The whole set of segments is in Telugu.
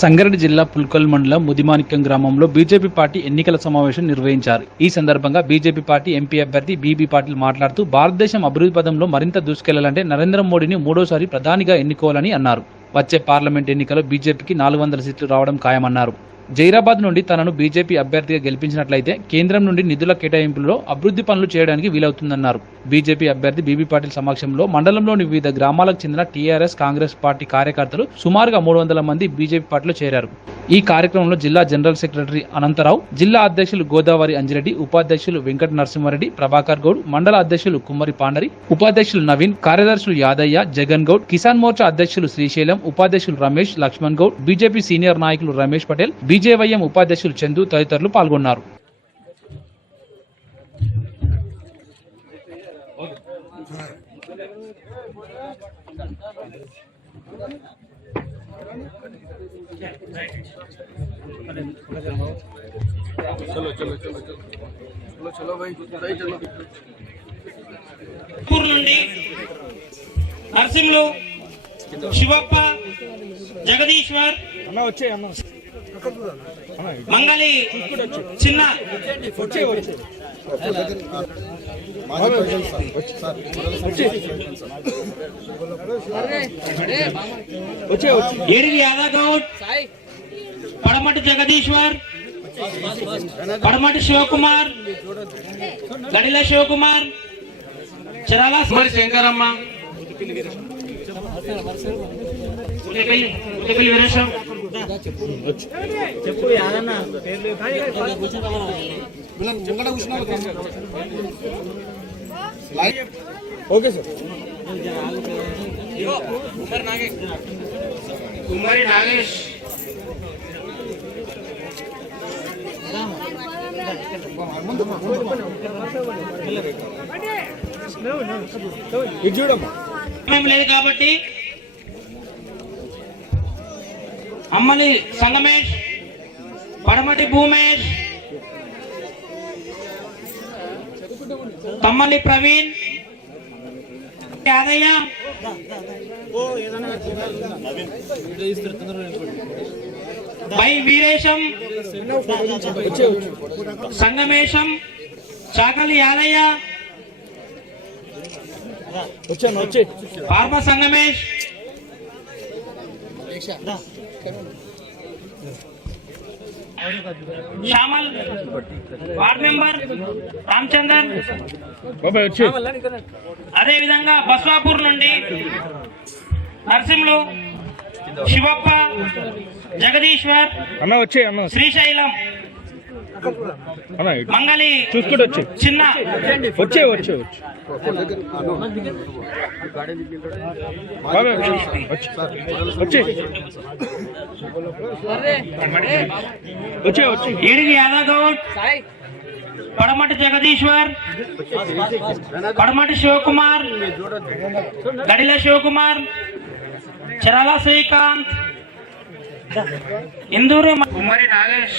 సంగారెడ్డి జిల్లా పుల్కల్ మండలం ముదిమాణిక్యం గ్రామంలో బీజేపీ పార్టీ ఎన్నికల సమావేశం నిర్వహించారు. ఈ సందర్భంగా బీజేపీ పార్టీ ఎంపీ అభ్యర్థి బీబీ పాటిల్ మాట్లాడుతూ భారతదేశం అభివృద్ధి పదంలో మరింత దూసుకెళ్ళాలంటే నరేంద్ర మోడీని మూడోసారి ప్రధానిగా ఎన్నుకోవాలని అన్నారు. వచ్చే పార్లమెంట్ ఎన్నికల్లో బీజేపీకి నాలుగు వందల సీట్లు రావడం ఖాయమన్నారు. జైరాబాద్ నుండి తనను బీజేపీ అభ్యర్థిగా గెలిపించినట్లయితే కేంద్రం నుండి నిధుల కేటాయింపులలో అభివృద్ధి పనులు చేయడానికి వీలవుతుందన్నారు. బీజేపీ అభ్యర్థి బీబీ పాటిల్ సమక్షంలో మండలంలోని వివిధ గ్రామాలకు చెందిన టీఆర్ఎస్ కాంగ్రెస్ పార్టీ కార్యకర్తలు సుమారుగా మూడు వందల మంది బీజేపీ పార్టీలో చేరారు. ఈ కార్యక్రమంలో జిల్లా జనరల్ సెక్రటరీ అనంతరావు జిల్లా అధ్యక్షులు గోదావరి అంజిరెడ్డి ఉపాధ్యక్షులు వెంకట నరసింహారెడ్డి ప్రభాకర్ గౌడ్ మండల అధ్యక్షులు కుమ్మరి పాండరి ఉపాధ్యక్షులు నవీన్ కార్యదర్శులు యాదయ్య జగన్ గౌడ్ కిసాన్ మోర్చా అధ్యక్షులు శ్రీశైలం ఉపాధ్యక్షులు రమేష్ లక్ష్మణ్ గౌడ్ బీజేపీ సీనియర్ నాయకులు రమేష్ పటేల్ బీజేవైఎం ఉపాధ్యక్షులు చందు తదితరులు పాల్గొన్నారు. పూర్ నుండి నరసింహులు శివప్ప జగదీశ్వర్. అన్న వచ్చే అన్న. మంగళి చిన్న ఏడిది యాదవ్ గౌడ్ పడమటి జగదీశ్వర్ పడమటి శివకుమార్ గడిల శివకుమార్ చరాల మరి శంకరమ్మ. ఉదయపల్లి ఉదయపల్లి వీరేశం. Okay sir. కుమ్మరి నాగేష్. ఇది చూడమ్మా. సమయం లేదు కాబట్టి అమ్మలి సంగమేష్ పడమటి భూమేష్ తమ్మలి ప్రవీణ్ యాదయ్య. బై వీరేశం సంగమేశం చాకలి యాదయ్య. పార్మ సంగమేష్. శ్యామల్ వార్డ్ మెంబర్ రామచందర్ బాబాయ్ వచ్చే అదే విధంగా బస్వాపూర్ నుండి నరసింహులు శివప్ప జగదీశ్వర్ శ్రీశైలం. మంగళి చూసుకుంటూ వచ్చే. చిన్న. వచ్చే వచ్చే వచ్చే. వచ్చే. వచ్చే. వచ్చే వచ్చే. ఏడిది యాదవ్. గౌడ్ పడమటి జగదీశ్వర్. పడమటి శివకుమార్. గడిల శివకుమార్. చరాల శ్రీకాంత్. ఇందూరు కుమ్మరి నాగేష్.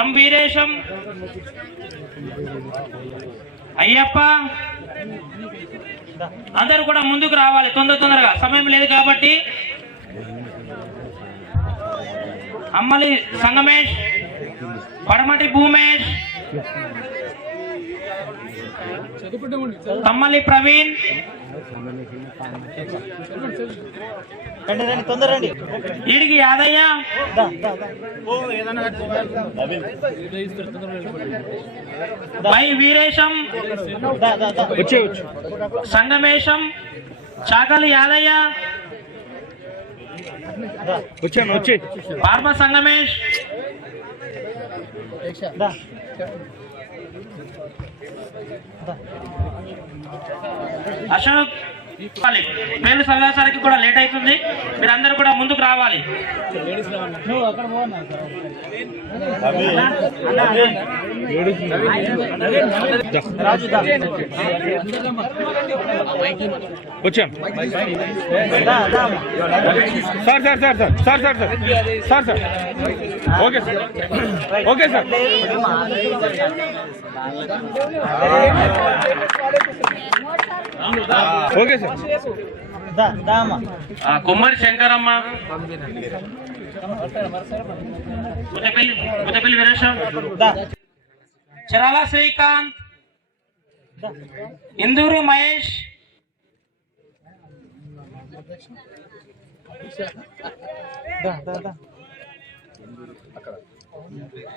ఎం వీరేశం. అయ్యప్ప. అందరూ కూడా ముందుకు రావాలి తొందర తొందరగా. సమయం లేదు కాబట్టి. అమ్మలి సంగమేష్ పడమటి భూమేష్. తమ్మలి ప్రవీణ్. ఈడికి యాదయ్య. బై వీరేశం. వచ్చే వచ్చే. సంగమేశం. చాకలి యాదయ్య. వచ్చాను వచ్చే పార్మ సంగమేష్ अशा పేర్లు సమావేశానికి కూడా లేట్ అవుతుంది. మీరందరూ కూడా ముందుకు రావాలి. వచ్చాను sir sir sir sir sir sir sir sir sir. Okay sir. Okay sir. Okay sir. Kommari Shankaramma. Muddapalli Charala Srikanth. Induru Mahesh.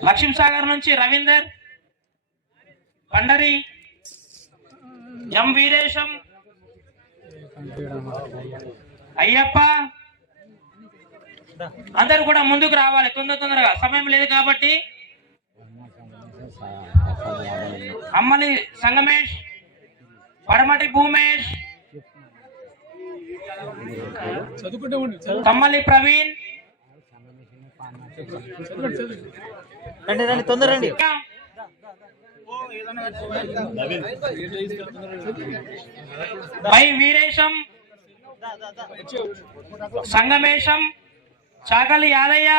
Lakshmisagar నుంచి రవీందర్. పండరి. ఎం వీరేశం? అయ్యప్ప? అందరు కూడా ముందుకు రావాలి తొందర తొందరగా. సమయం లేదు కాబట్టి. అమ్మలి సంగమేష్ పడమటి భూమేష్ తమ్మలి ప్రవీణ్. రండి రండి వై వీరేశం సంగమేశం చాకలి యాదయ్య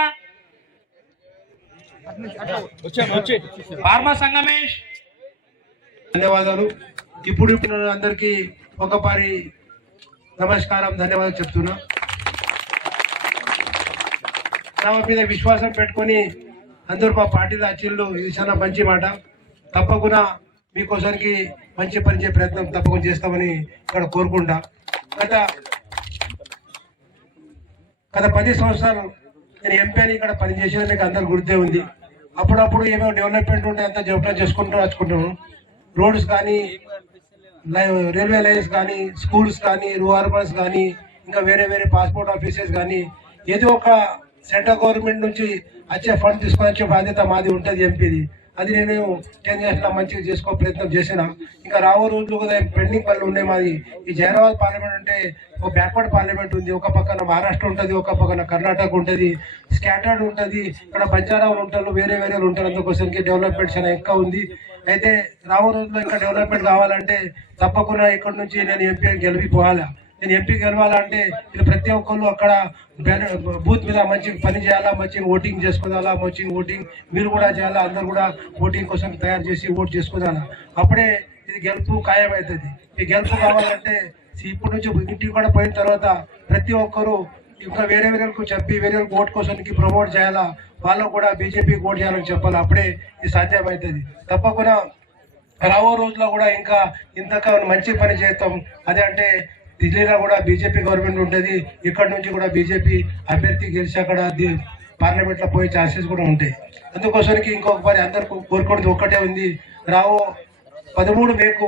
వచ్చాను పార్మ సంగమేష్. ధన్యవాదాలు. ఇప్పుడు ఇప్పుడు అందరికీ ఒక పారి నమస్కారం ధన్యవాదాలు చెప్తున్నా. నా మీద విశ్వాసం పెట్టుకొని అందరూ మా పార్టీ దాచిళ్ళు ఇది చాలా మంచి మాట. తప్పకుండా మీకోసరికి మంచి పనిచే ప్రయత్నం తప్పకుండా చేస్తామని ఇక్కడ కోరుకుంటా. గత గత పది సంవత్సరాలు నేను ఎంపీ అని ఇక్కడ పనిచేసిన మీకు అందరు గుర్తే ఉంది. అప్పుడప్పుడు ఏమో డెవలప్మెంట్ ఉంటే అంత డెవలప్ చేసుకుంటూ రాసుకుంటాము రోడ్స్ కానీ లై- రైల్వే లైన్స్ కానీ స్కూల్స్ కానీ రూరల్ కానీ ఇంకా వేరే వేరే పాస్పోర్ట్ ఆఫీసెస్ కానీ ఏదో ఒక సెంట్రల్ గవర్నమెంట్ నుంచి వచ్చే ఫండ్ తీసుకొని వచ్చే బాధ్యత మాది ఉంటుంది ఎంపీది అది నేను ఏం ఇయర్స్ మంచిగా చేసుకో ప్రయత్నం చేసిన? ఇంకా రాబో రోజులు కూడా పెండింగ్ పనులు ఉన్నాయి మాది. ఈ జైరాబాద్ పార్లమెంట్ అంటే ఒక బ్యాక్వర్డ్ పార్లమెంట్ ఉంది. ఒక పక్కన మహారాష్ట్ర ఉంటుంది ఒక పక్కన కర్ణాటక ఉంటుంది స్కాటర్డ్ ఉంటుంది ఇక్కడ బంజారాలు ఉంటారు వేరే వేరే ఉంటారు. అందుకోసరికి డెవలప్మెంట్ చాలా ఎక్కువ ఉంది. అయితే రాబో రోజుల్లో ఇంకా డెవలప్మెంట్ కావాలంటే తప్పకుండా ఇక్కడ నుంచి నేను ఎంపీ గెలిపిపోవాలా నేను ఎంపీ గెలవాలంటే ఇది ప్రతి ఒక్కళ్ళు అక్కడ బూత్ మీద మంచి పని చేయాలా మంచిగా ఓటింగ్ చేసుకోదాలా మంచి ఓటింగ్ మీరు కూడా చేయాలా అందరు కూడా ఓటింగ్ కోసం తయారు చేసి ఓట్ చేసుకోదాలా అప్పుడే ఇది గెలుపు ఖాయం అవుతుంది ఈ గెలుపు కావాలంటే ఇప్పటి నుంచి ఇంటికి కూడా పోయిన తర్వాత ప్రతి ఒక్కరు ఇంకా వేరే వేరేకు చెప్పి వేరే వాళ్ళకి ఓట్ కోసానికి ప్రమోట్ చేయాలా వాళ్ళకు కూడా బీజేపీకి ఓట్ చేయాలని చెప్పాలి. అప్పుడే ఇది సాధ్యమవుతుంది. తప్పకుండా రాబో రోజుల్లో కూడా ఇంకా ఇంతక మంచి పని చేస్తాం. అదే అంటే ఢిల్లీలో కూడా బీజేపీ గవర్నమెంట్ ఉంటుంది ఇక్కడ నుంచి కూడా బీజేపీ అభ్యర్థి గెలిచి అక్కడ పార్లమెంట్లో పోయే ఛాన్సెస్ కూడా ఉంటాయి. అందుకోసానికి ఇంకొక పని అందరికి కోరుకునేది ఒక్కటే ఉంది. రావు పదమూడు మేకు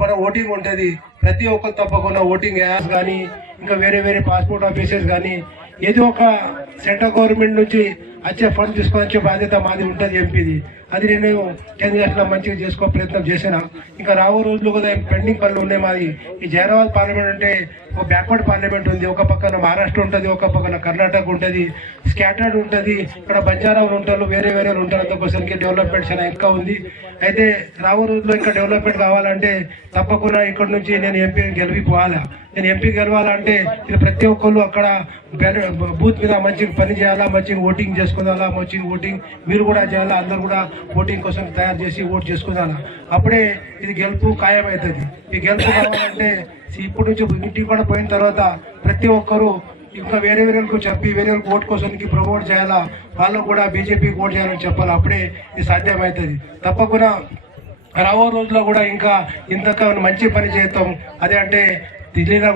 మన ఓటింగ్ ఉంటుంది ప్రతి ఒక్కరు తప్పకుండా ఓటింగ్ యాప్స్ కానీ ఇంకా వేరే వేరే పాస్పోర్ట్ ఆఫీసెస్ కానీ ఏదో ఒక సెంట్రల్ గవర్నమెంట్ నుంచి వచ్చే ఫండ్ తీసుకొని వచ్చే బాధ్యత మాది ఉంటుంది ఎంపీది అది నేను టెన్ ఇయర్స్ మంచిగా చేసుకో ప్రయత్నం చేసిన. ఇంకా రాబో రోజులు కూడా పెండింగ్ పనులు ఉన్నాయి మాది. ఈ జైరాబాద్ పార్లమెంట్ అంటే ఒక బ్యాక్వర్డ్ పార్లమెంట్ ఉంది. ఒక పక్కన మహారాష్ట్ర ఉంటుంది ఒక పక్కన కర్ణాటక ఉంటుంది స్కాటర్డ్ ఉంటుంది ఇక్కడ బంజారాలు ఉంటారు వేరే వేరే ఉంటారు. అందుకోసానికి డెవలప్మెంట్ చాలా ఎక్కువ ఉంది. అయితే రాబో రోజుల్లో ఇంకా డెవలప్మెంట్ కావాలంటే తప్పకుండా ఇక్కడ నుంచి నేను ఎంపీ గెలిపిపోవాలా నేను ఎంపీ గెలవాలంటే ప్రతి ఒక్కళ్ళు అక్కడ బూత్ మీద మంచిగా పని చేయాలా మంచిగా ఓటింగ్ చేసుకోవాలా మంచిగా ఓటింగ్ మీరు కూడా చేయాలా అందరు కూడా ఓటింగ్ కోసం తయారు చేసి ఓట్ చేసుకోవాలా అప్పుడే ఇది గెలుపు ఖాయమవుతుంది. ఈ గెలుపు కావాలంటే ఇప్పటి నుంచి ఇంటికి కూడా పోయిన తర్వాత ప్రతి ఒక్కరు ఇంకా వేరే వేరే చెప్పి వేరే వాళ్ళకి ఓట్ కోసం ప్రమోట్ చేయాలా? వాళ్ళకు కూడా బీజేపీకి ఓటు చేయాలని చెప్పాలి. అప్పుడే ఇది సాధ్యమవుతుంది. తప్పకుండా రాబో రోజుల్లో కూడా ఇంకా ఇంతక మంచి పని చేస్తాం. అదే అంటే ఢిల్లీలో